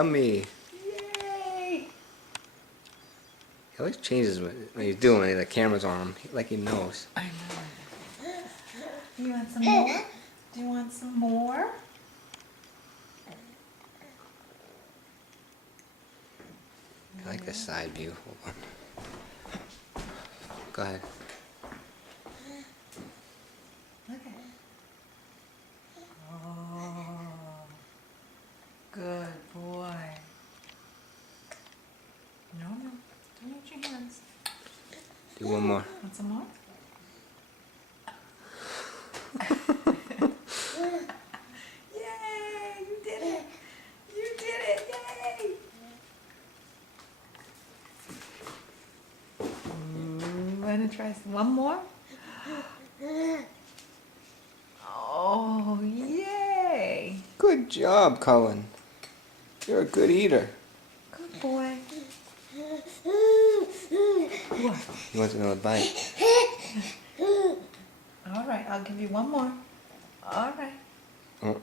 Yummy. Yay! He always changes when he's doing it. The camera's on him, like he knows. I know. You want some more? Do you want some more? I like the side view. Hold on. Go ahead. Look at it. Oh, good boy. No, no, don't use your hands. Do one more. Want some more? Yay! You did it! You did it! Yay! Wanna try one more? Oh, yay! Good job, Cullen. You're a good eater. Good boy. What? He wants another bite. All right, I'll give you one more. All right. Oh.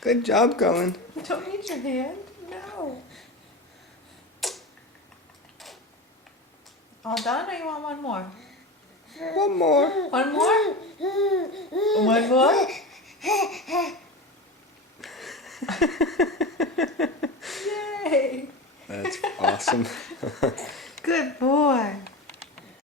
Good job, Cullen. Don't use your hand. No. All done, or you want one more? One more. One more?